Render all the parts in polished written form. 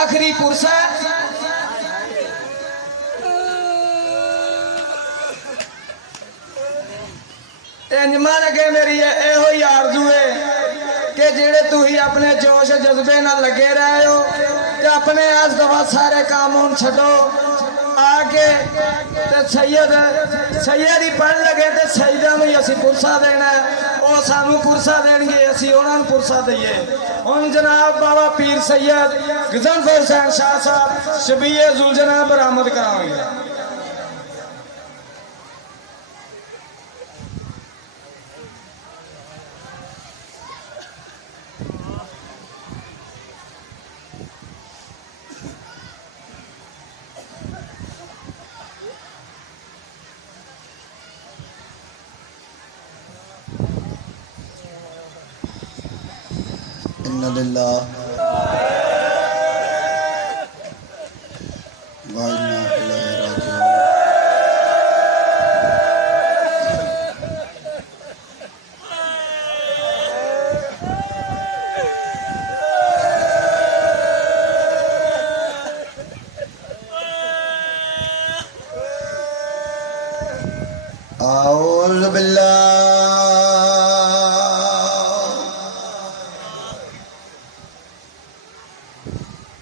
آخری پرسا انجمان اگے میری اے ہوئی آرزو ہے کہ جڑے تو ہی اپنے جوش جذبے نہ لگے رہے ہو کہ اپنے اس دفعہ سارے قانون چھڈو آکے سید ہی پڑھ لگے تے سیدہ میں اسی پرسا دینا ہے وہ سانو پرسا دیں گے اسی انہوں پرسا دئیے ان جناب بابا پیر سید غضنفر حسین شاہ صاحب شبیہ ذوالجناب برآمد کراؤں گے إن لله وإنا إليه راجعون أعوذ بالله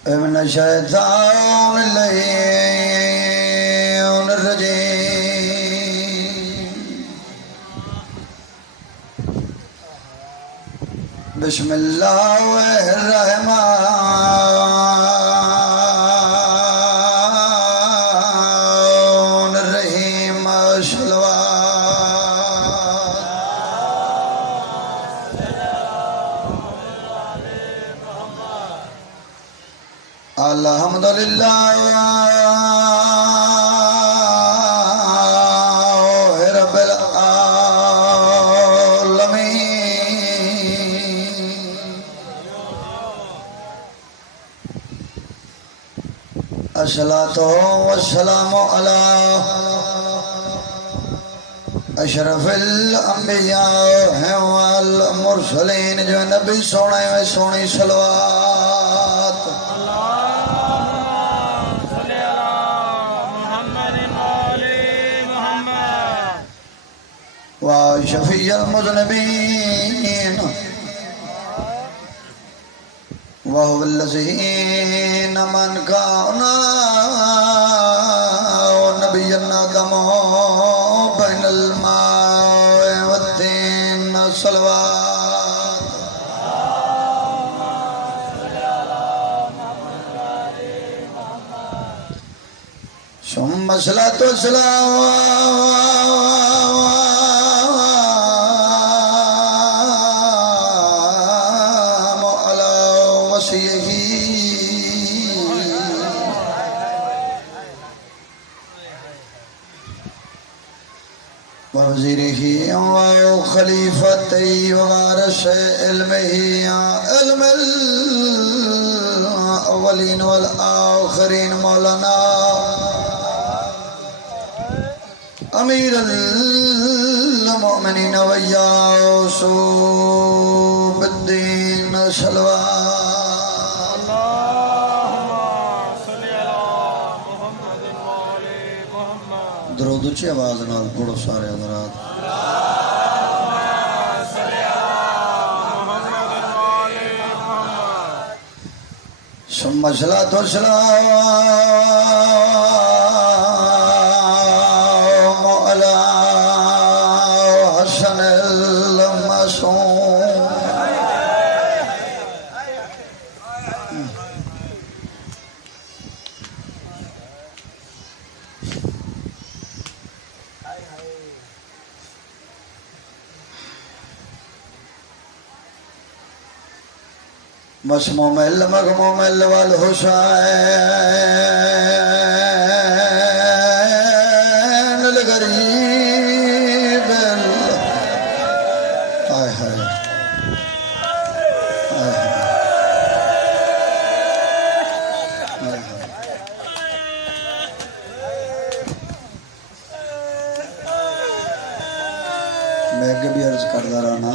من الشيطان اللعين الرجيم بسم الله الرحمن الرحيم الحمد لله رب العالمين الصلاة والسلام على اشرف الانبیاء والمرسلین جو نبی سونے میں سونی صلوات وشفيع المذنبين وهو الذين من كان نبينا كما بين الماء والطين صلوات ثم صلاة والسلام ووزيره وخليفته ووارث علمه علم الأولين والآخرين مولانا أمير المؤمنين وإياس بالدين صلوات درود اچھی آواز نال پڑھو سارے حضرات ثم الصلاة والسلام على حسن المعصوم مسموم المغموم والحسين الغريب آئے ہائے میں اگے بھی عرض کردہ رہنا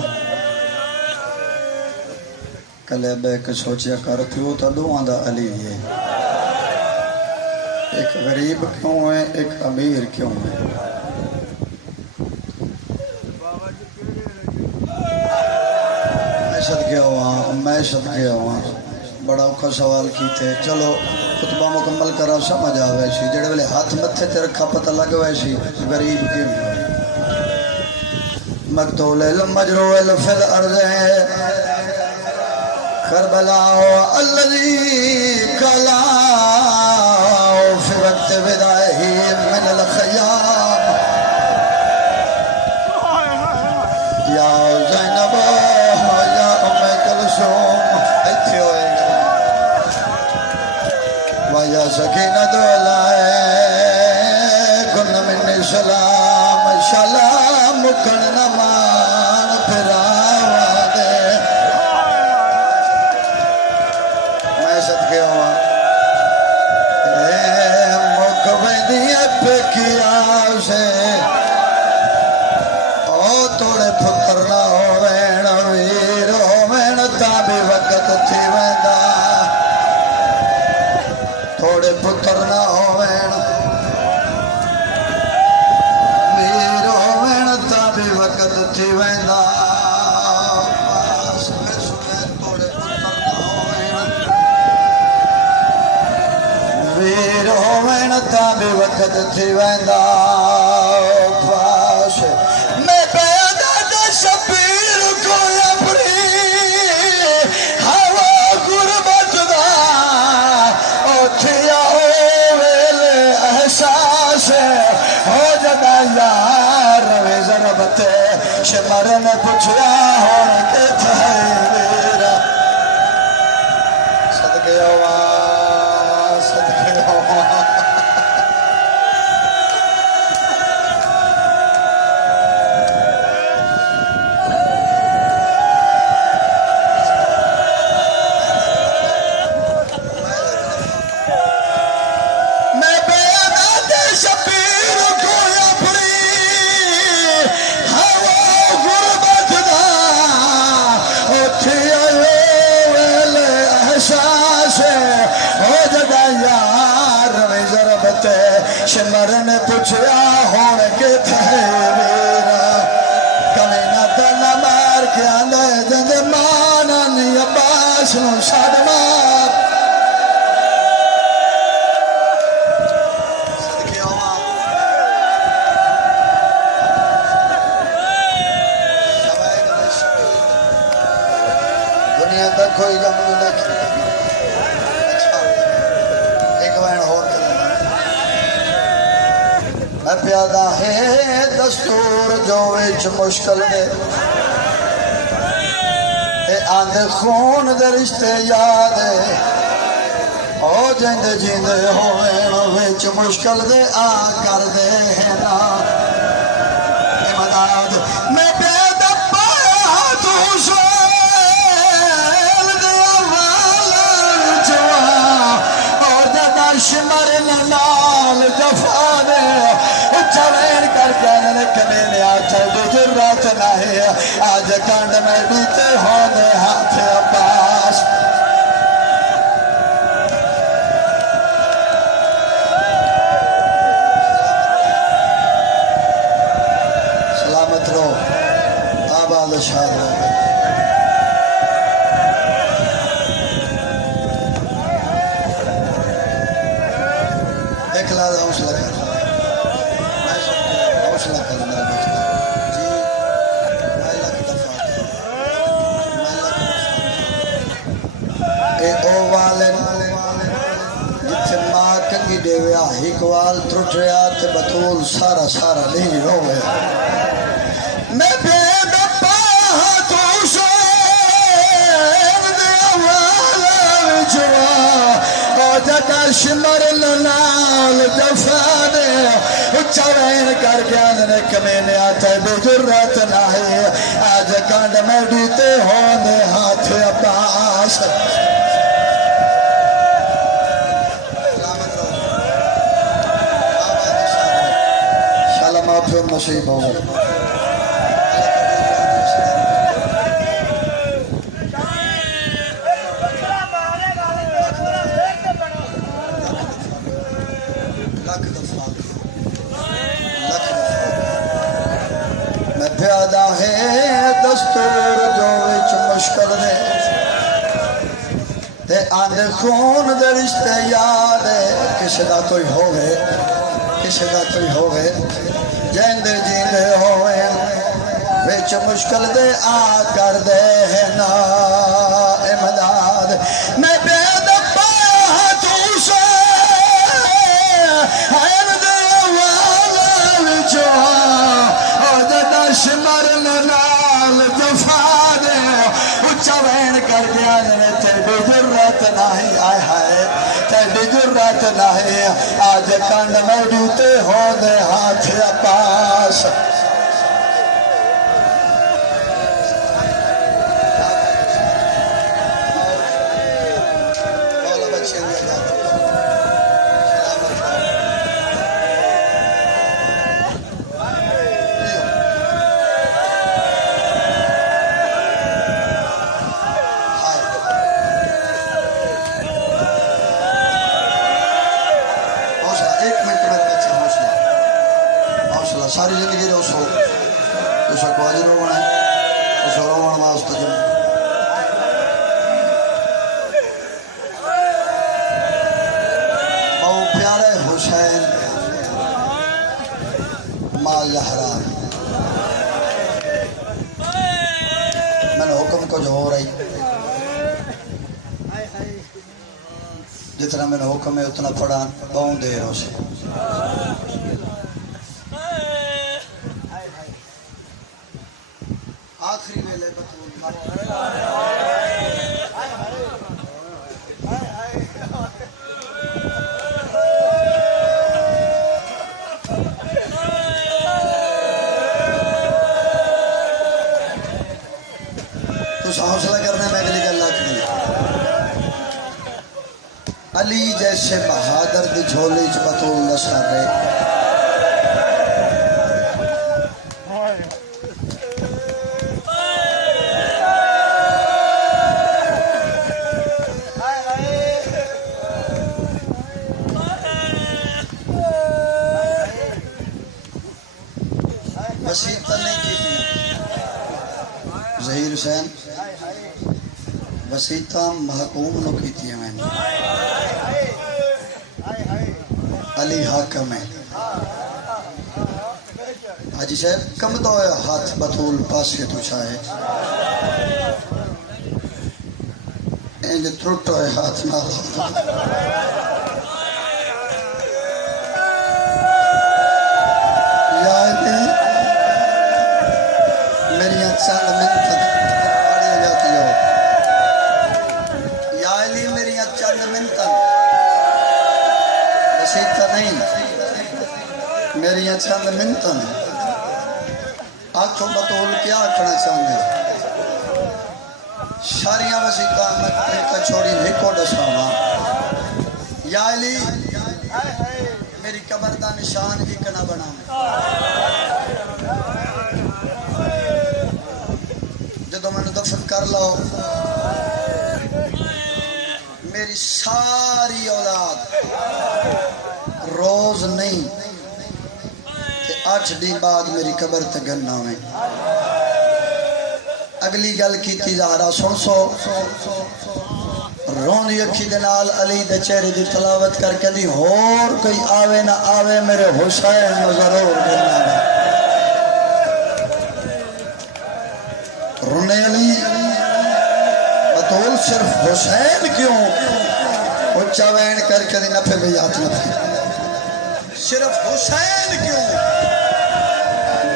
کلے بے کے سوچیا کر پیو تا دوہاں دا علی ہے ایک غریب کیوں ہے ایک امیر کیوں ہے میں صدقے ہوا بڑا اوکھا سوال کیتے چلو خطبہ مکمل کرا سمجھ آوے سی جڑے ویلے ہاتھ متھے تے رکھا پتہ لگ وے سی غریب کیوں ہے مقتول المجروح فی الارض کربلا الذی کلا فی وقت وداعہ من الخیام یا زینب یا ام کلثوم ایتھے ہوئے گا ویا سکینۃ علیکم من السلام سلام مکن نمان پھراوا دے میں صدقے ہوا مک ویندی پکیا سے او توڑے پتر نہ ہووین ویر ہووین تا بھی وقت تھی ویندا توڑے پتر نہ ہووین ویر ہووین تا بھی وقت تھی ویندا توڑے پتر نہ ہووین ویر ہووین تا بھی وقت تھی ویندا میں پیدا دا شبیر کو اپنی ہوا غربت دا اوتھیا ویل احساس ہو جدا یار روے ضربت شمر نے پوچھیا ہون کتھے میرا صدقے ہوا صدقے ہوا شمر نے پوچھیا ہون کتھے میرا کمینا تنا مار کے آندے دند مانا نی عباس نو ساڑ مار صدقے ہوا دنیا تک کوئی غم نہ کیا اچھا ایک وین اور میں پیادا ہے دستور جو وچ مشکل دے اے آندے خون دے رشتے یاد او جیندے جیندے ہوئے وچ مشکل دے آ کر دے نا امداد میں پیادا پایا تو سویل دے آوال جوان اور جدا شمر نال جفا دے چوین کر کے کمینے آچھا جو جرات نہیں آج کانڈ میں بیتے ہونے ہاتھ عباس سلامت رو آباد شاد رو ایک لازہ حوصلہ کر حوصلہ کر میرا بچہ جی میں لکھ دفعہ اے او والن جتھے ماں کنگی دے ویا ہکوال ترٹ ریا تے بطول سارا سارا نہیں روے میں بے دپا تو شویم دے اوال جوا او جدا شمر لنال جفانے چوین کر گیا نے کمینے آتے بے جرات نہیں آج کانڈ میں ڈیتے ہونے ہاتھ عباس شاء اللہ معافی نصیب ہو آندے خون دے رشتے یاد کسے دا کوئی ہوئے کسے دا کوئی ہوئے جیندے جیندے ہوئے وچ مشکل دے آ کر دے نا امداد میں بے دبا تو سے این دے والا وچو دش مرن نال دفا دے اچھا وین کر گیا تیری جرات نہیں آئے ہائے تیری جرات نہیں آج کنڈ میڈی تے ہو دے ہاتھ پاس ساری زندگی رو سو تو سکو آج رو بنا ہے تو سو رو بنا واسطہ جب او پیارے حسین مال زہرا میں نے حکم کو جو ہو رہی جتنا میں نے حکم ہے اتنا پڑھا بہن دیر ہو سے آخری ویلے بطول تو حوصلہ کرنے میں اگلی گل آخری علی جیسے بہادر دی جھولی چ بطول نشا رہے وسیطہ نہیں کی تھی ظہیر حسین وسیطہ محکوم نو کی تھی میں نے علی حاکم ہے حاجی صاحب کم دو ہاتھ بطول پاس کے تو چاہے انجھے ترٹ ہوئے ہاتھ نہ یا علی میری چند منت بڑی ہو جاتی ہو یا علی میری چند منت وسیطہ نہیں میری چند منت آنکھوں بطول کیا آکھنا چاہتے شاریاں وسیطہ میں چھوڑی نکو ڈساوا یا علی میری قبر دا نشان ایک نہ بنا جدو میں نے دفن کر لو میری ساری اولاد روز نہیں 8 دن بعد میری قبر تے گنا میں اگلی گل کی تھی زہرا سن سو رون دی اکھی دے نال علی دے چہرے دی تلاوت کر کے دی ہور کوئی آوے نہ آوے میرے حسین نو ضرور گنا میں رونے علی بطول صرف حسین کیوں اچھا وین کر کے دی نفع بیات نہ تھی صرف حسین کیوں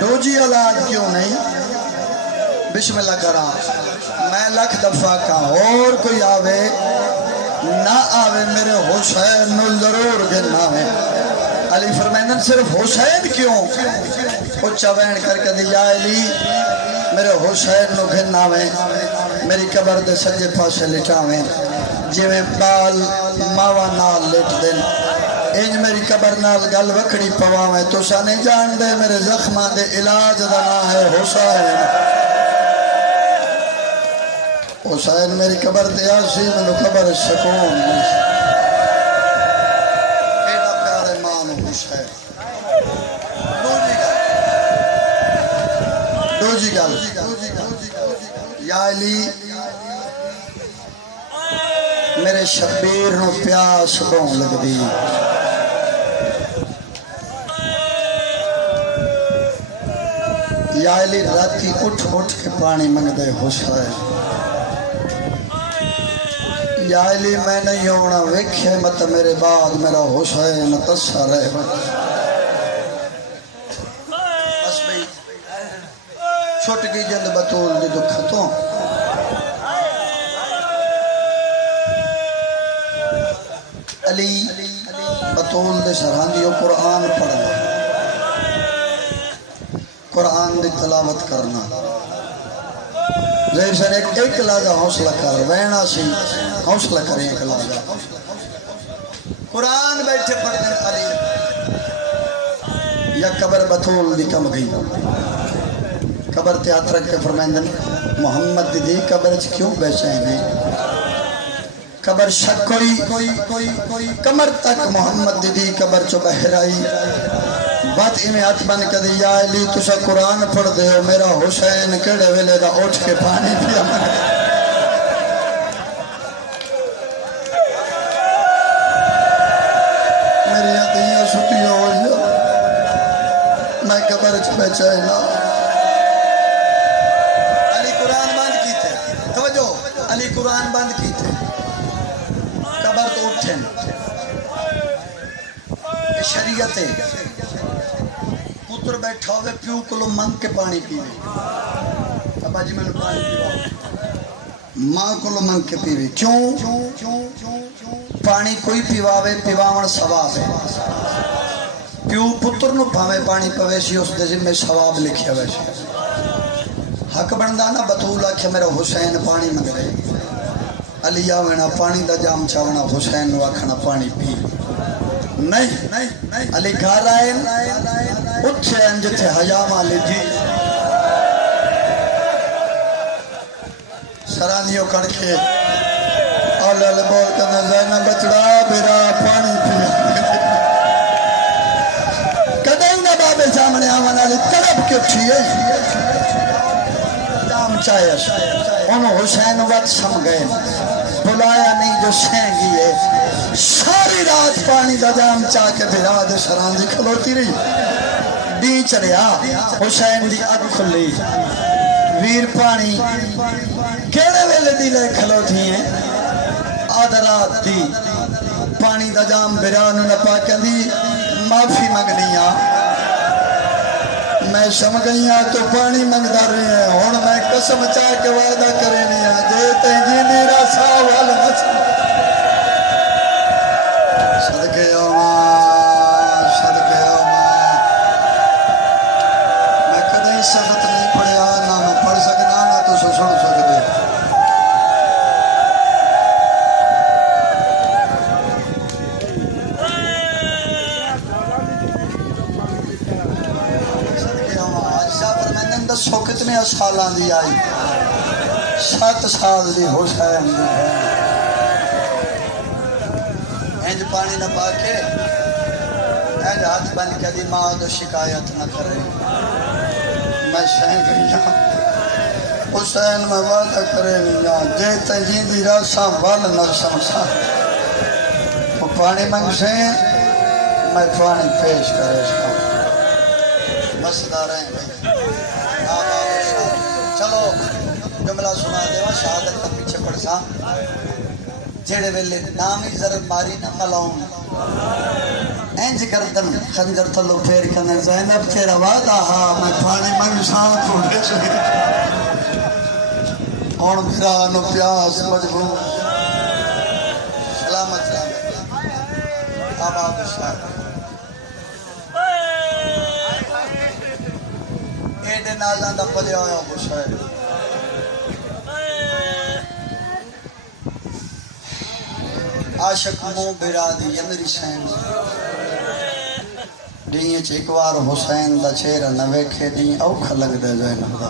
دوجی اولاد کیوں نہیں بسم اللہ کرا میں لکھ دفعہ کا اور کوئی آوے نہ آوے میرے حسین نو ضرور گنا ہے علی فرمائنن صرف حسین کیوں اچھا وین کر کے دی یا علی میرے حسین نو گھنا میں میری قبر دے سجے پاسے لٹا میں جی میں بال ماوا نال لٹ دن انج میری قبر نال گل وکڑی پوا میں تو سا نہیں جان دے میرے زخمہ دے علاج دا نا ہے حسین حسین میری قبر دے آسی میں قبر سکون ایڈا پیارے مان حسین دوجی گل یا علی میرے شبیر نو پیاس بہن لگ دی یا علی راتی اٹھ اٹھ کے پانی منگ دے حسین یا علی میں نہیں ہونا ویکھے مت میرے بعد میرا حسین تسا رہے بس بھئی چھوٹ گئی جند بطول دی دکھتوں علی بطول دے سرحاندیوں قرآن پڑھنا قرآن دی تلاوت کرنا زیر سر ایک لازہ حوصلہ کر وینا سی حوصلہ کریں ایک لازہ قرآن بیٹھے پڑھ دیں علی یا قبر بطول دی کم گئی قبر تیات رکھ کے فرمائندن محمد دی قبر کیوں بیچین ہے قبر شک کوئی کمر تک محمد دی قبر چو بہرائی بات میں ہاتھ بن کر دی یا علی تسا قرآن پڑھ دے ہو میرا حسین کڑے ویلے دا اٹھ کے پانی پیا میری عدیاں سٹی ہو جا میں قبر چ بیچائنا علی قرآن بند کی تھے توجہ علی قرآن بند کی تھے قبر تو اٹھیں شریعت ہے پتر بیٹھا ہوئے پیو کلو منگ کے پانی پیوے ابا جی میں نے پانی پیوا ماں کلو منگ کے پیوے کیوں پانی کوئی پیواوے پیواون ثواب ہے پیو پتر نو پاوے پانی پوے سی اس دے ذمہ ثواب لکھیا ہوئے سی حق بندہ نا بطول آکھے میرا حسین پانی منگ رہے علی آوینا پانی دا جام چاونا حسین نو آکھنا پانی پی نہیں علی گھر آئے اٹھے انجتے حیام آلی جی سرانیوں کڑ کے آلے بول کہنے زینب بچڑا بیرا پانی پیا کدھے ہی نہ بابے سامنے آوانا لی تڑپ کے اٹھیے جام چاہے انہوں حسین وقت سم گئے بلایا نہیں جو سینگی ہے ساری رات پانی دا جام چاہ کے بھرا دے سران دی کھلوتی رہی دی چڑیا حسین دی اگ کھلی ویر پانی کیڑے ویلے دی لے کھلوتی ہیں آدھ رات دی پانی دا جام بھرا انہوں نے پاکہ دی معافی منگنیاں میں سم گئیاں تو پانی منگدہ رہے ہیں ہون میں قسم چاہ کے وعدہ کرے نہیں ہیں دیتے ہیں جی نیرا ساوال مسئلہ صدقے صدقے میں کدھیں سخت نہیں پڑھیا نہ میں پڑھ سکتا نہ تو سن سکتے سو کتنے سالان دی آئی 7 سال دی حسین دی انج پانی نہ پاکے انج ہاتھ بن کے دی ماں تو شکایت نہ کرے میں سہیں گئی حسین میں وعدہ کرے نہیں جا جے تجین دی راسا وال نہ سمسا وہ پانی منگ سے میں پانی پیش کرے سا مسئلہ رہیں گے چلو جملہ سنا دے شہادت کا پیچھے پڑ سا جیڑے ویلے نامی ضرر ماری نہ ملاؤں اینج گردن خنجر تلو پھیر کنے زینب تیرا وعدہ ہاں میں پانی منگ شان تھوڑے چھوڑے اور میرا نو پیاس مجبور سلامت آباد شاہ ایڈے نازان دا پلے آیا حسین عاشق مو بیرا دی یہ میری سین دیں ایک بار حسین دا چہرہ نہ ویکھے دیں اوکھا لگ دے زینب دا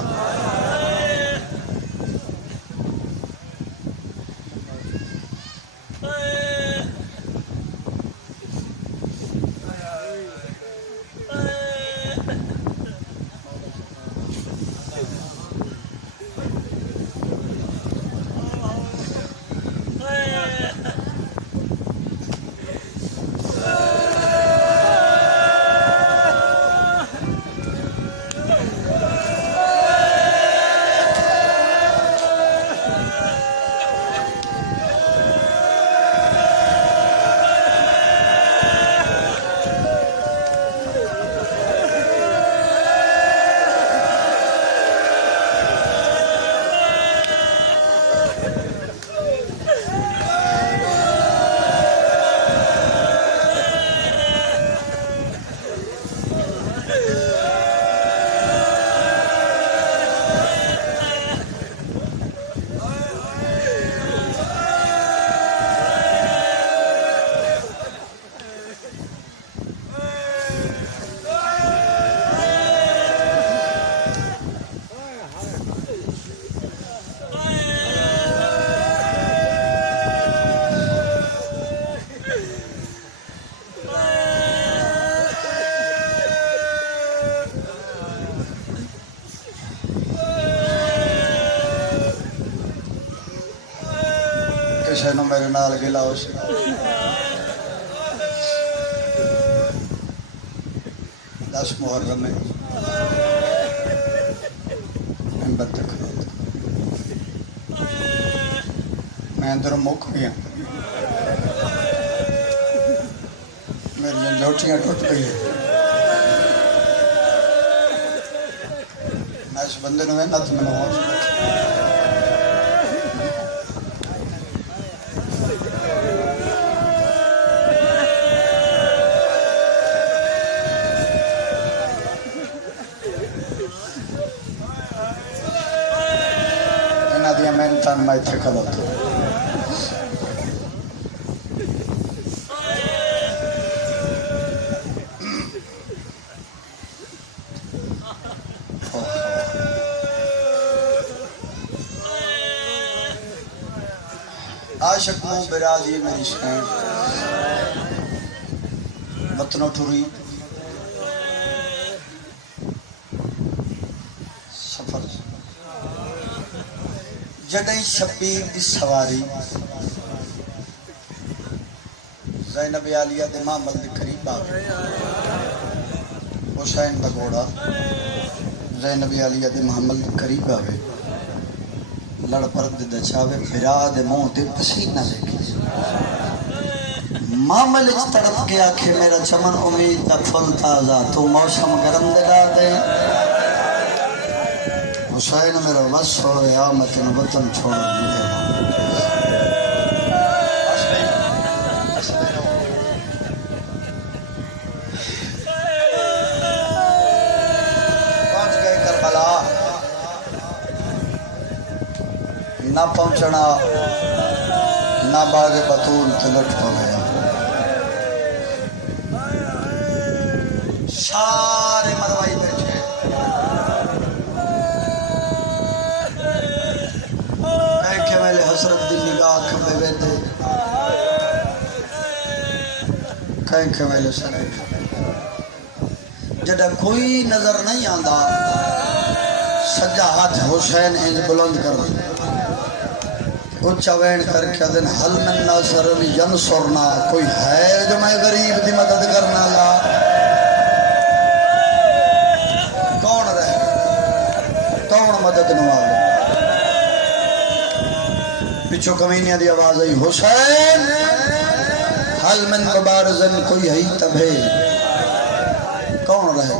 تینوں میرے نال گلا ہو سی 10 محرم میں ممبر تک میں اندر مک گیا میری جھوٹیاں ٹوٹ گئی میں اس بندے نے نہ تو میں میں اتنے کھڑا تھا عاشق موں براد یہ میری شہر وطنوں ٹوری سفر جڑیں شبیر دی سواری زینب عالیہ دے معامل دے قریب آگے حسین دا گھوڑا زینب عالیہ دے معامل دے قریب آگے لڑ پرد دے چاوے پھرا دے منہ دے پسینہ دیکھے معامل اچ تڑپ کے آکھے میرا چمن امید دا پھل تازہ تو موسم گرم دلا دے حسین میرا بس ہو یا میں تین وطن چھوڑ دیئے پہنچ گئے کربلا نہ پہنچنا نہ باغ بطول تلٹ ہو گیا سارے مروائی بیٹھے حسرت دی نگاہ کھبے ویدے کہیں کہ ویلے سنے جڑا کوئی نظر نہیں آندہ سجا ہاتھ حسین انج بلند کر دی اچھا وین کر کے دن حل من ناصرن ینصرنا کوئی ہے جو میں غریب دی مدد کرنا لا کون رہے کون مدد نوالے پچھو کمینیاں دی آواز آئی حسین حل من مبارزن کوئی ہے تبھے کون رہے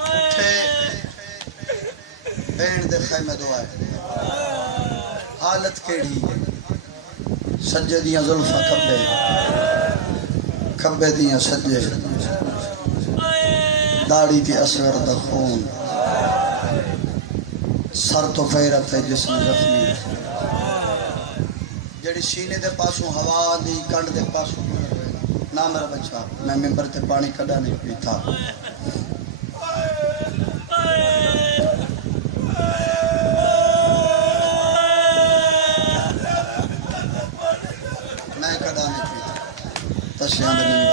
اٹھے بین دے خیمہ دعائے حالت کیڑی سجے دیاں ظلفہ کبے کبے دیاں سجے داڑی دی اصغر دا خون سر تو فیرت ہے جسم زخمی جڑی سینے دے پاسوں ہوا دی کنڈ دے پاسوں نہ میرا بچہ میں ممبر تے پانی کڈا نہیں پیتا میں کڈا نہیں پیتا تشیاں دے نہیں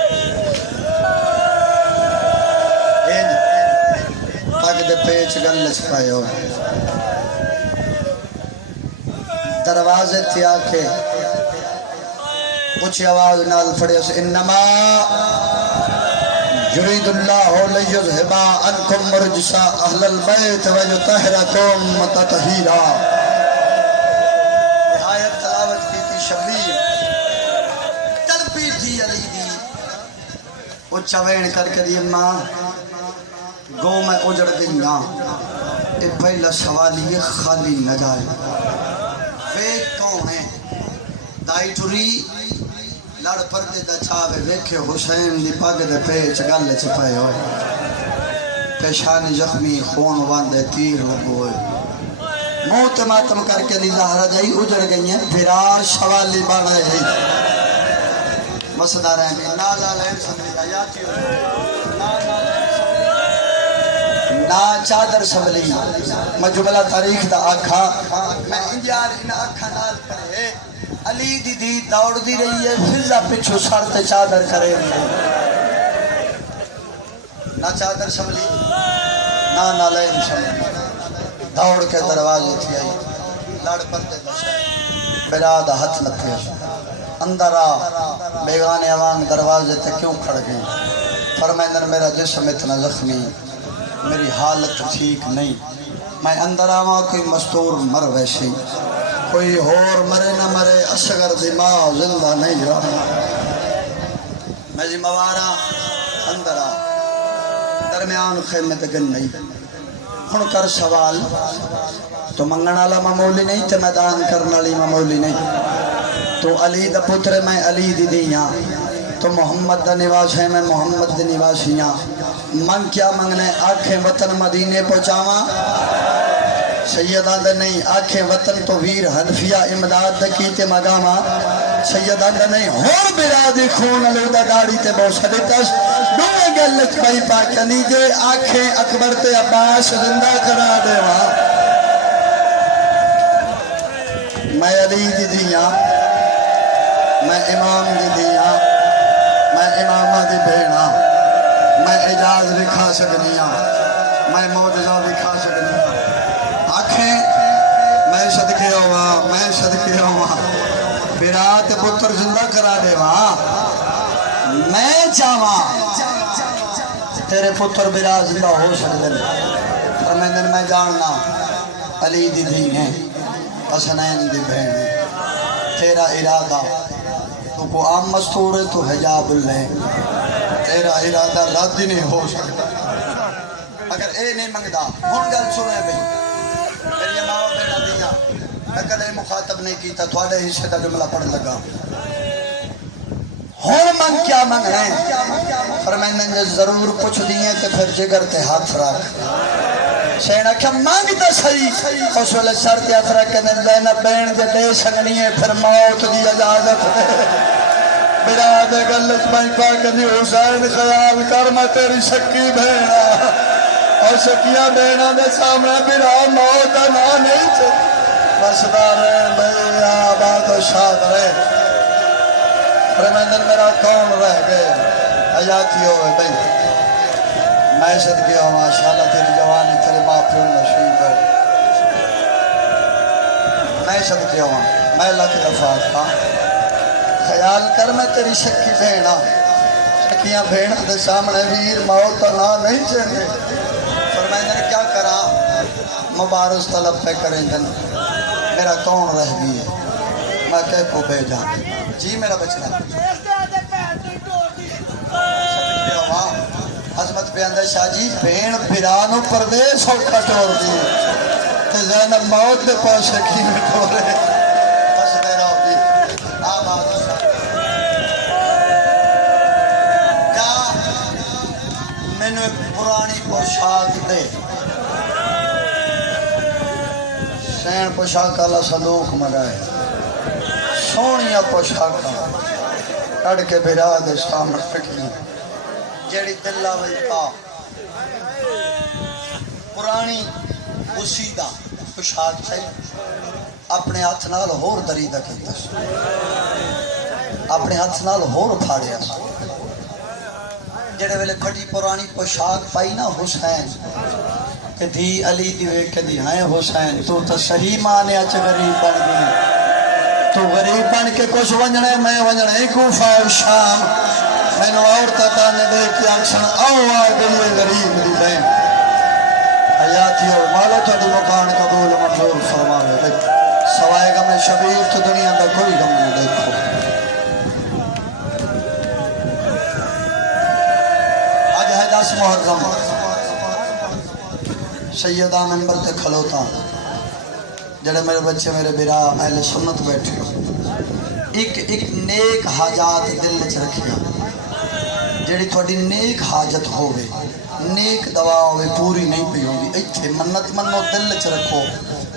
پاک دے پیچ گل لچکائے ہو دروازے تھی آکے اچھی آواز نال پڑے اس انما یرید اللہ لیذھبا عنکم رجس اہل البیت ویطہرکم تطہیرا نہایت تلاوت کی تھی شبیر تڑپی تھی علی دی اچھا وین کر کے دی ماں گو میں اجڑ گئی نا اے پہلا سوالی خالی نہ جائے دائی ٹوری لڑ پردے دا چاوے ویکھے حسین دی پاگ دے پیچ گل چپائے ہوئے پیشانی زخمی خون واندے تیر ہو گئے موت ماتم کر کے لی زہرہ جائی اجڑ گئی ہیں پھرار شوالی بانے ہیں مسدہ رہنے نالا لین سمجھ آیاتی ہو نا چادر سملی مجبلہ تاریخ دا آکھا میں انجار ان آکھا نال کرے علی دی دی دوڑ دی رہی ہے فضا پچھو سارت چادر کرے رہی ہے نا چادر سملی نا نالین سملی دوڑ کے دروازے تھی آئی لڑ پردے دشائی براد ہاتھ لکھے اندر آ بیگانے عوام دروازے تے کیوں کھڑ گئے فرمائندن میرا جسم اتنا زخمی میری حالت ٹھیک نہیں میں اندر آواں کوئی مستور مر ویسی کوئی اور مرے نہ مرے اصغر دی ماں زندہ نہیں رہا میں ذمہ وارا اندر آ درمیان خیمے تے گن نہیں ہن کر سوال تو منگن والا معمولی نہیں تے میدان کرن والی معمولی نہیں تو علی دا پتر میں علی دی دیاں تو محمد دا نواس ہے میں محمد دی نواسیاں منگ کیا منگنے آنکھیں وطن مدینے پہنچاواں سیدہ دے نہیں آنکھیں وطن تو ویر حنفیہ امداد دا کیتے مگاواں سیدہ دے نہیں ہور برادی خون علودہ گاڑی تے بوسہ دیتاس دوئے گلت بائی پاکنی دے آنکھیں اکبر تے عباس زندہ کرا دے وہاں میں علی دی دیاں میں امام دی دیاں میں امامہ دی بھیڑا میں اجاز بھی کھا سکنیاں میں معجزہ بھی کھا سکنیاں آنکھیں میں صدقے ہوا برات پتر زندہ کرا دے وہاں میں چاہواں تیرے پتر برات زندہ ہو سکتے فرمیندن میں جاننا علی دی دین ہے حسنین دی بہن ہے تیرا ارادہ تو کو عام مستور ہے تو حجاب اللہ تیرا ارادہ رد نہیں ہو سکتا اگر اے نہیں منگدا ہن گل سنے بھئی میری ماں بیٹا دیا میں کدے مخاطب نہیں کیتا تھوڑے حصے کا جملہ پڑھ لگا ہن منگ کیا منگ رہے ہیں فرمائندن جو ضرور پوچھ دیئے تو پھر جگر تے ہاتھ رکھ سینا کیا مانگتا صحیح خسول سر تے ہاتھ رکھ کے زینب بین دے دے سنگنی ہے پھر موت دی اجازت ہے براد گلت میں پاکنی حسین خیال کر میں تیری شکی بھینا اور شکیہ بھینا دے سامنے برا موت نہ نہیں چھے بسدار رہے بھئی آباد و شاد رہے فرمیندن میرا کون رہ گئے حیاتی ہوئے بھئی میں صدقی ہوں ماشاءاللہ تیری جوانی تیرے باپ پر نشیب ہے میں صدقی ہوں میں لکھ دفعات کا خیال کر میں تیری شکی بھینا شکیاں بھینا دے سامنے ویر موت نہ نہیں چاہیے فرمائندن کیا کرا مبارز طلب پہ کریں دن میرا کون رہ گئی ہے میں کہہ کو بھیجا جی میرا بچنا عظمت پہ اندر شاہ جی بین پیرانو پردیس ہو کھٹور دی کہ زینب موت دے پاس شکی میں ٹھورے بس دے رہا ہوتی آباد کیا میں نے پرانی پوشاک دے سین پوشاک اللہ صدوق مگائے سونیا پوشاک اڑ کے بھرا دے سامنے رکھی جیڑی دلہ ویتا پرانی اسیدہ پوشاک چاہیے اپنے ہاتھ نال ہور دریدہ کیتا اپنے ہاتھ نال ہور پھاڑیا جڑے ویلے کھڑی پرانی پوشاک پائی نا حسین کہ دی علی دی وے کہ دی ہائے حسین تو صحیح مانے اچ غریب بن گئی تو غریب بن کے کچھ ونجنے میں ونجنے کوفہ و شام میں نے اور تانے دے کی اکشن آؤ آگئی غریب دی بہن حیاتی ہو مالو تھوڑی مکان قبول منظور فرماوے دیکھ سوائے غم شبیر تو دنیا کا کوئی غم نہیں دیکھو آج ہے 10 محرم سیدہ منبر تے کھلوتا جڑے میرے بچے میرے برا اہل سنت بیٹھے ایک نیک حاجات دل وچ رکھیا جڑی تھوڑی نیک حاجت ہوئے نیک دعا ہوئے پوری نہیں پی ہوگی ایتھے منت منو دل وچ رکھو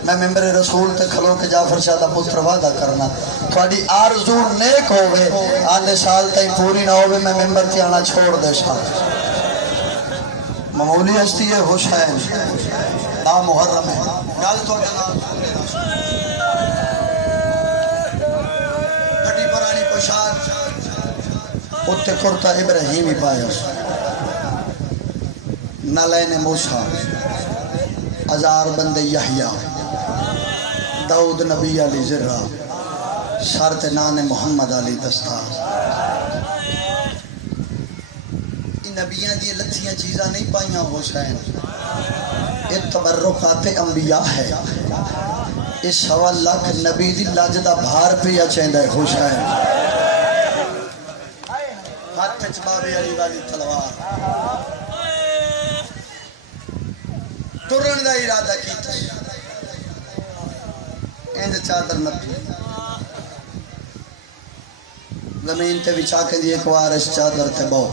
میں ممبر رسول تے کھلو کے جعفر شاہ دا پتر وعدہ کرنا تھوڑی آرزو نیک ہوئے آندے سال تائیں پوری نہ ہوئے میں ممبر تے آنا چھوڑ دے شاہ معمولی ہستی ہے حسین نا محرم ہے گل تھوڑے نال کٹی پرانی پوشاک اتے کرتا ابراہیمی پایا نالین موسیٰ ہزار بندے یحییٰ داؤد نبی علی ذرہ شرط نان محمد علی دستار نبیاں دی لتھیاں چیزاں نہیں پائیاں حسین یہ تبرکات انبیاء ہے اس 1.25 لاکھ نبی دی لاج دا بھار پیا چاہندا ہے حسین ہاتھ وچ بابے علی والی تلوار ترن دا ارادہ کیتا اینج چادر نپی زمین تے بچھا کے دی ایک وار اس چادر تے بہو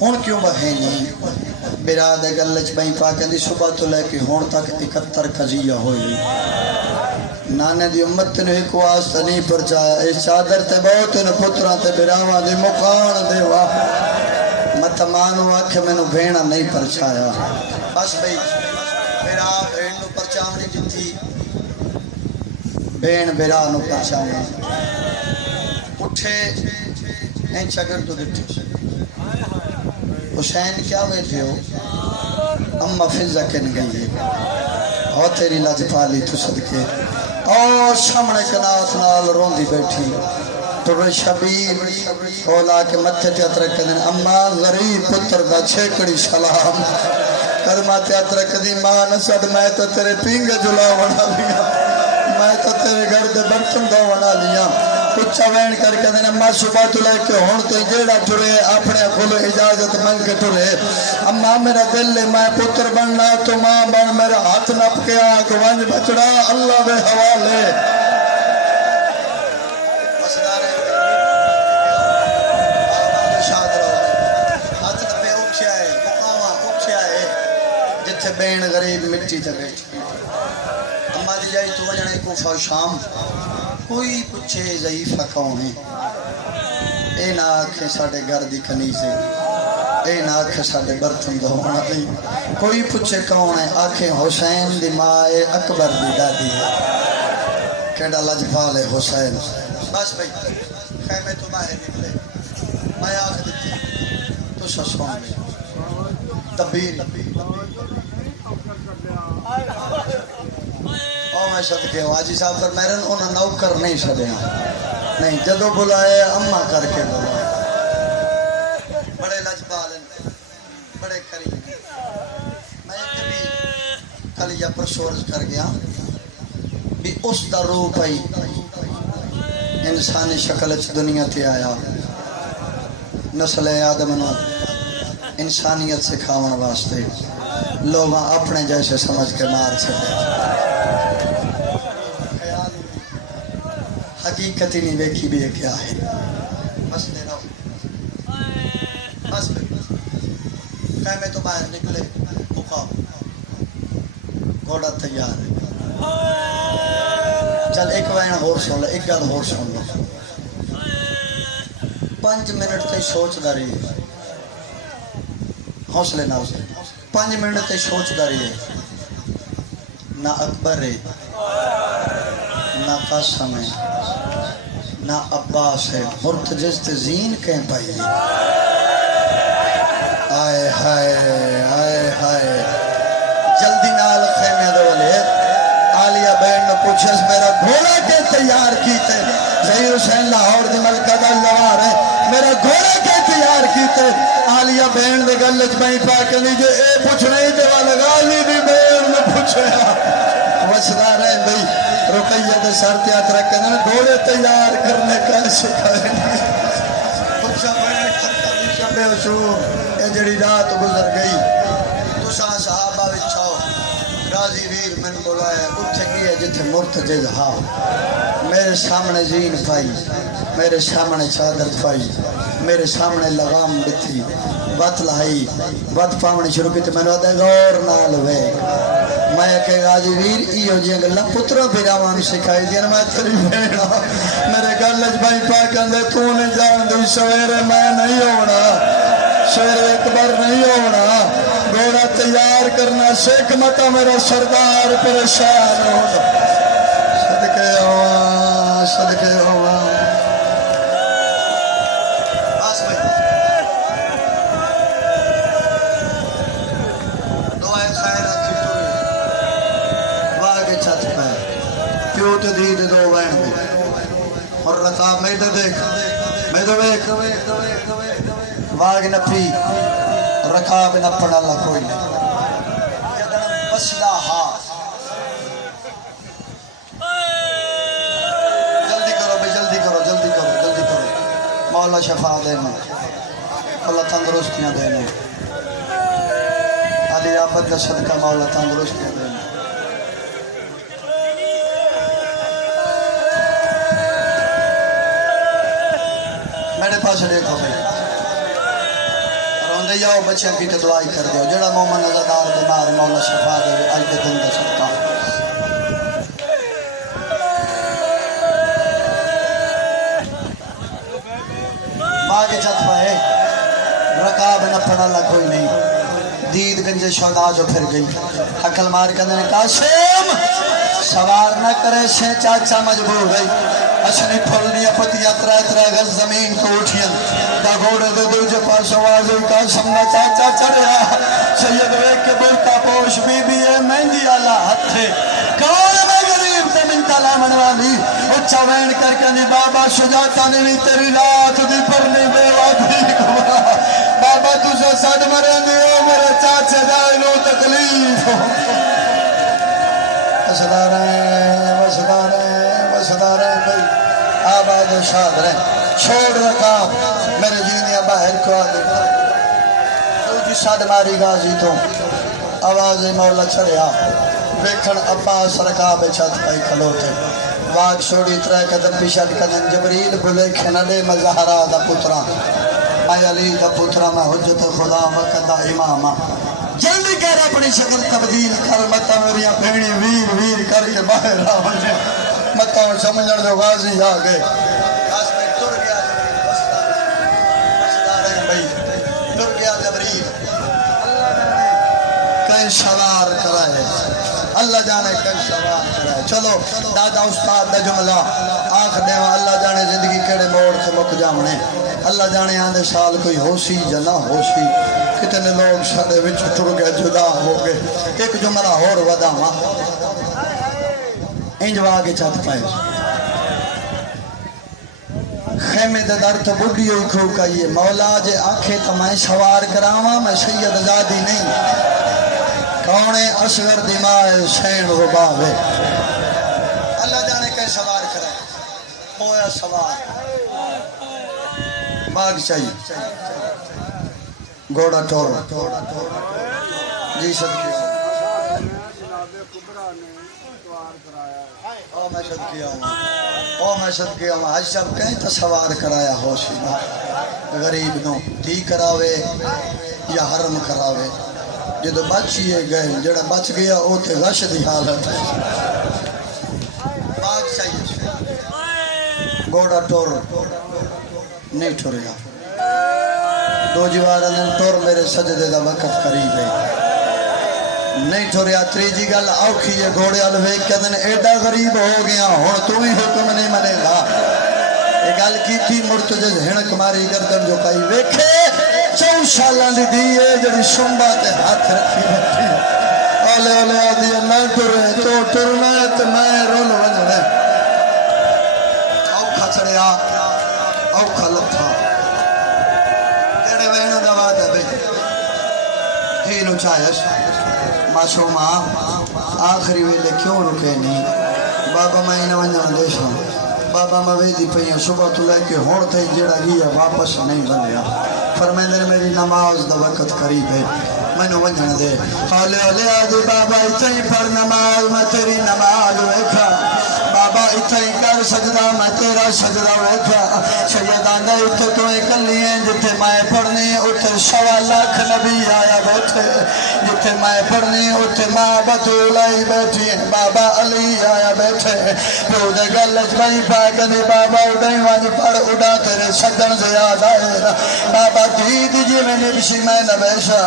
ہون کیوں بہے نہیں براد گلچ بہی پاکے دی صبح تو لے کے ہون تک 71 قضیہ ہوئی نانے دی امت نے ایک واسطہ نہیں پرچایا اس چادر تے بہو تے پتران تے براواں دی مقان دے واہ متمانو آکھ میں نو بھینا نہیں پرچایا بس بھئی برا بھین نو پرچاونی جتھی بین برا نو پرچاونی اٹھے این چگر تو دٹھے حسین کیا بیٹھے ہو اما فضہ کن گئی ہے اور تیری لاج پالی تو صدقے اور سامنے کنات نال روندی بیٹھی تو شبیر اولا کے متھے تیات رکھ دیں اما غریب پتر دا چھیکڑی سلام قدمات تیات رکھ دی ماں نسد میں تو تیرے پینگ جلا بنا لیا میں تو تیرے گھر دے برتن دو بنا لیا کچھ وین کر کے دیں اما صبح تو لے کے ہون تو جیڑا ٹھرے اپنے کھلو اجازت منگ کے ٹھرے اما میرا دل لے میں پتر بننا تو ماں بن میرا ہاتھ نپ کے آگ ونج بچڑا اللہ بے حوالے جتھے بین غریب مٹی تے بیٹھی اما دی جائی تو وجنے کوفہ و شام کوئی پچھے ضعیفہ کون ہے اے نہ آکھیں ساڑھے گھر دی کنیزے اے نہ آکھیں ساڑھے برتن دھونا نہیں کوئی پچھے کون ہے آکھیں حسین دی ماں اکبر دی دادی ہے کیڑا لجپال ہے حسین بس بھئی خیمے تو باہر نکلے میں آکھ دیتی تو سسوں میں تبیر میں صدقے ہوں آجی صاحب پر میرن انہوں نوکر نہیں شدے ہیں نہیں جدو بلائے اممہ کر کے بلائے بڑے لجبال بڑے کریم میں کبھی کلیہ پر سورج کر گیا بھی اس دا رو پئی انسانی شکل دنیا تے آیا نسل آدم نو انسانیت سکھاون واسطے لوگ اپنے جیسے سمجھ کے مار سکے حقیقت ہی نہیں دیکھی بھی یہ کیا ہے بس لے رہا ہوں بس خیمے تو باہر نکلے مقام گھوڑا تیار ہے چل ایک وین ہور سن لے ایک گل ہور سن لے 5 منٹ تے سوچ دا رہی ہے حوصلے نہ 5 منٹ تے سوچ دا رہی ہے نہ اکبر ہے نہ قاسم ہے نہ عباس ہے مرتجز تزین کہیں پائی آئے ہائے آئے ہائے جلدی نال خیمے دولے عالیہ بہن نے پوچھے میرا گھوڑا کے تیار کیتے ظہیر حسین لاہور دی ملکہ دا لوار ہے میرا گھوڑا کے تیار کیتے عالیہ بہن دے گلچ بہن پاکے لیجئے اے پوچھنے جو والا غالی دی بہن نے پوچھے وچھنا رہے بھئی رقیہ دے سر تیات رکھے نے گھوڑے تیار کرنے کا شکائے پوچھا بہن کرتا شب حشور اے جڑی رات گزر گئی تو صحابہ وچھاؤ غازی ویر من بلائے اٹھے گئے جتھے مرتجز ہاں میرے سامنے زین پائی میرے سامنے چادر پائی میرے سامنے لغام بتھی بات لائی بات پاونے شروع کی تو میں نے وعدہ غور نال ہوئے میں کہ غازی ویر ایو جی اللہ پترہ پیراوان سکھائی دیا میں تری بھیڑا میرے گلج بھائی پاک اندے تو نے جان دی سویرے میں نہیں ہونا سویرے اکبر نہیں ہونا گھوڑا تیار کرنا سیکھ متا میرا سردار پریشان ہونا صدقے ہوا دید دو وین رکاب میں ادھر دیکھ میں ادھر دیکھ واگ نپی رکاب نپڑا اللہ کوئی نہیں جدن بسدہ ہاں جلدی کرو بھئی جلدی کرو جلدی کرو جلدی کرو مولا شفا دینا اللہ تندرستیاں دینا علی آفت کا صدقہ مولا تندرستیاں دینا میرے پاس دیکھو بھئی روندے جاؤ بچے کی تو دعائی کر دیو جڑا مومن نظردار بیمار مولا شفا دے آج دے دن دے سکتا ماں کے چھت پائے رکاب نہ پڑا اللہ کوئی نہیں دید گنج شہداء جو پھر گئی حقل مار کہنے نے قاسم سوار نہ کرے سے چاچا مجبور گئی اشنی پھولنی پتیاں ترائے ترائے گز زمین کو اٹھیں دا گھوڑے دے دو جو پاس آوازی قاسم نہ چاچا چڑھیا سید ویک کے بلتا پوش بی بی ہے مہندی اللہ ہتھے کون میں غریب تے من تالا منوالی اچھا وین کر کے نی بابا شجاعتا نہیں تیری رات دی پرنی بے وادی کبرا بابا تجھے ساڑھ مرین دیو میرے چاچے دائلو تکلیف وسدار ہیں بھئی آباد و شاد رہیں چھوڑ رکاب میرے جینیاں باہر کو آدھے تو جی ساڑھ ماری گازی تو آواز مولا چڑھیا ویکھن عباس رکاب چھت پائی کھلوتے واگ شوڑی ترائے قدم پیشت قدم جبریل بھلے کھنلے مزہرہ دا پترہ میں علی دا پترہ میں حجت خدا مقدہ امامہ جلدی کہہ رہا اپنی شکل تبدیل کر مطا میریاں بھینی ویر ویر کر کے باہر آنے مطا سمجھن جو غازی آگے آس میں ٹر گیا جبریل بسدار ہیں بھئی ٹر گیا جبریل کہیں سوار کرائے اللہ جانے کہیں سوار کرائے چلو دادا استاد دا جملہ آنکھ دیوا اللہ جانے زندگی کیڑے موڑ سے مک جامنے اللہ جانے آنے سال کوئی ہوشی یا نہ ہوشی کتنے لوگ سارے وچ ٹر گئے جدا ہو گئے ایک جملہ اور ودا ماں انجوا کے چھت پائے خیمے دے در تو بڑی ہوئی کھو کا یہ مولا جے آنکھیں تو میں سوار کراما میں سید زادی نہیں کونے اصغر دماغ شین رباوے اللہ جانے کہیں سوار کرائے ہویا سوار باغ چاہیے گھوڑا ٹور جی صدقی او میں صدقی ہوں آج سب کہیں تو سوار کرایا ہوشی غریب نو تھی کراوے یا حرم کراوے جدو بچیے گئے جڑا بچ گیا او تے غش دی حالت باغ چاہیے گھوڑا ٹور نہیں ٹھریا دو جوارن ٹور میرے سجدے دا وقت قریب ہے نہیں ٹھریا تریجی گل اوکھی یہ گھوڑے الوے کدن ایڈا غریب ہو گیا ہون تو ہی حکم نہیں منے گا یہ گل کی تھی مرتجز ہنک ماری گردن جو پائی ویکھے 4 سالاں دی دیئے جڑی شمبا تے ہاتھ رکھی بیٹھی اولے اولے آدھی نہ ٹرے تو ٹرنا تے میں رول ونجنے اوکھا چڑیا اوکھا لتھا تیرے وینو دوا دے بے ہیلو چاہیش معصومہ آخری ویلے کیوں رکے نہیں بابا میں انہیں ونجن دے شاں بابا مویدی پہیاں صبح تو لے کے ہون تے جڑا گیا واپس نہیں بنیا فرمیندر میری نماز دا وقت قریب ہے میں نے ونجن دے خالے علی آدھی بابا اتنی پر نماز میں تیری نماز ویکھا بابا اتنی کر سجدہ میں تیرا سجدہ ویکھا سیدان دا اتنے تو اکلی ہیں جتے میں پڑھنی اتنے 1.25 لاکھ نبی آیا بیٹھے جتے میں پڑھنی اتنے ماں بطولائی بیٹھی ہیں بابا علی آیا بیٹھے تو دے گلت بھائی پاکنی بابا اڑائی وانی پڑھ اڑا تیرے سجن زیاد آئے بابا دید جی میں نے بشی میں نبیشا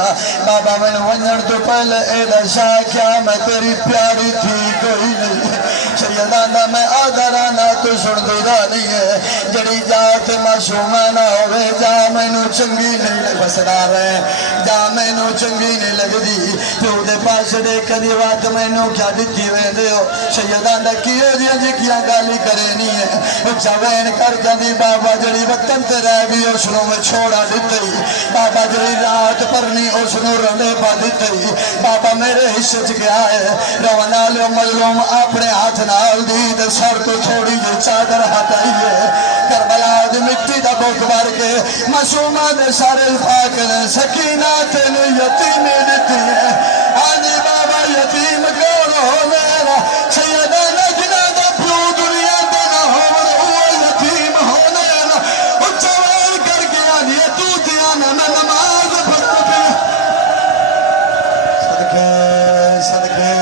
بابا میں نے ونجن تو پہلے ایڈا شاہ کیا میں تیری پیاری تھی کوئی نہیں سیدانہ میں آدھرانا تو سن دیدہ نہیں ہے جڑی جات معصومہ نہ ہوے جا مینوں چنگی نہیں بسدا رہے جا مینوں چنگی نہیں لگدی تو دے پاس دے کدی وقت مینوں کیا دتی ویندے ہو سیداں دا کیو جی کیا گالی کرنی ہے چوین کر جاندی بابا جڑی وطن تے رہ گئی اس نوں میں چھوڑا دتی بابا جڑی رات پرنی اس نوں رلے پا دتی بابا میرے حصے چ گیا ہے روان والے مظلوم اپنے ہاتھ نال دی تے سر تو تھوڑی جی چادر ہٹائی ہے کربلا دی مٹی دا بوک بھر کے معصومہ دے سارے پاک نے سکینہ تینو یتیمی دتی ہے آنی بابا یتیم کون ہو میرا سیدہ نجنہ دا پیو دنیا دے نہ ہو وہ یتیم ہونے نا اچھوال کر کے آنی تو دیانا میں نماز پڑھو پہ صدقے صدقے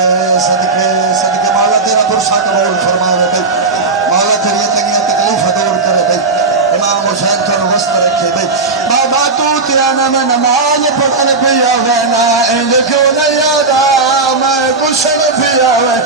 صدقے صدقے مولا تیرا برسا قبول فرماوے بھئی مولا تیری تنگیاں تکلیف دور کرے بھئی امام حسین تو وسط رکھے بھئی بابا تو تیانا میں نماز پڑھن پہ آوے نا انج کیوں نہیں آدھا میں کشن پہ آوے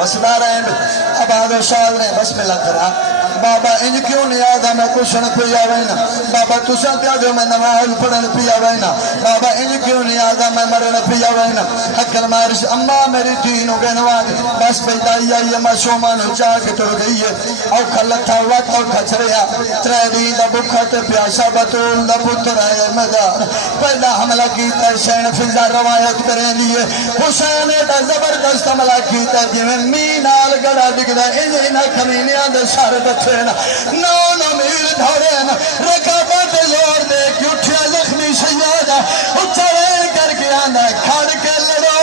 وسدہ رہے بھئی اب آدھو شاہد نے بسم اللہ کرا بابا انج کیوں نہیں آدھا میں کشن پہ آوے نا بابا تساں پہ آدھو میں نماز پڑھن پہ آوے نا بابا انج کیوں نہیں آدھا میں مرن پہ آوے نا حکر مارش اممہ میری تینوں کے نواز بس بیدائی آئی معصومہ نو چاہ کے ٹر گئی ہے اوکھا لتھا وقت اوکھا چھریا ترے دین دا بکھا تے پیاسا بطول دا پتر آئے مدار پہلا حملہ کیتا ہے شین فضا روایت کریں لیے حسین دا زبردست حملہ کیتا ہے جویں مینال گڑا دکھدا انج انہا کمینیاں دے سارے بچے نا نو میل دھوڑے نا رکابت زور دے کی اٹھیا زخمی سیادہ اچھوے کر کے آنا کھڑ کے لڑو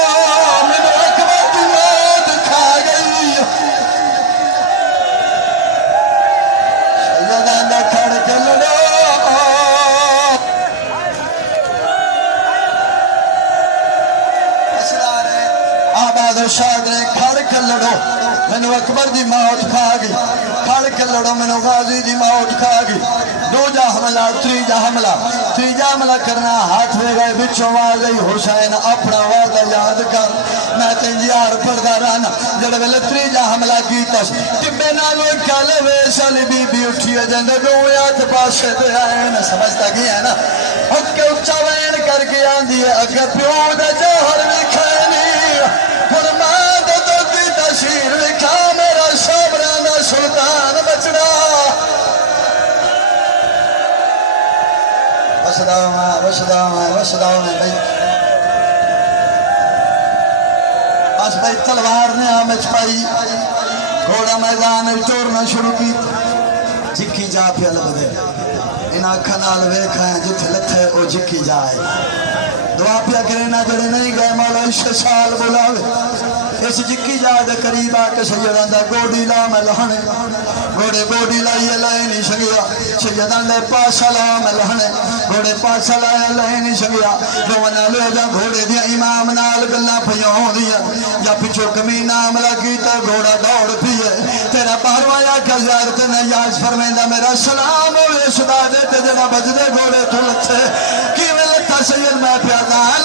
من اکبر کی موت کھا گئی سیادہ دا کھڑ کے لڑو اسرار آباد و شاد نے کھڑ کے لڑو منو اکبر دی موت کھا گئی کھڑ کے لڑو منو غازی دی موت کھا گئی دو جا حملہ تریجا حملہ کرنا ہاتھ میں گئے بچوں آگئی حسین اپنا وعدہ یاد کر میں تنجیار پردہ رانا جڑے ویلے تریجا حملہ کیتا ٹبے نالو کالے ویسالی بی بی اٹھئے جندے دویات پاسے دے آئے نا سمجھتا گیا نا حق کے اچھا وین کر کے آن دیئے اگر پیو دے جوہر بھی کھینی فرمان دے دو کی تشیر لکھا میرا شابرانہ سلطان بچڑا وسداؤں میں بھئی بس بھئی تلوار نے ہمیں چھپائی گھوڑا میدان چورنا شروع کی جکی جا پہ لب دے ان آنکھا نال ویکھا ہیں جتھے لتھے او جکی جائے دعا پیا کرے نہ جڑے نہیں گئے مولا اس سال بلاوے اس جکی جا دے قریب آکے سیدان دا گوڑی لا میں لہنے گوڑے گوڑی لائیے لائے نہیں سگیا سیدان دے پاسا لا میں لہنے گوڑے پاسا لائے لائے نہیں سگیا دوانا لے جا گھوڑے دیا امام نال گلنا پھیوں دیا یا پچھو کمین عملہ کیتا گھوڑا دوڑ پیے تیرا پہروایا کا زیارت نیاز فرمیندہ میرا سلام ہوئے صدا دیتے جنا بجدے گھوڑے تو لچھے کی میں لکھا سید میں پیادان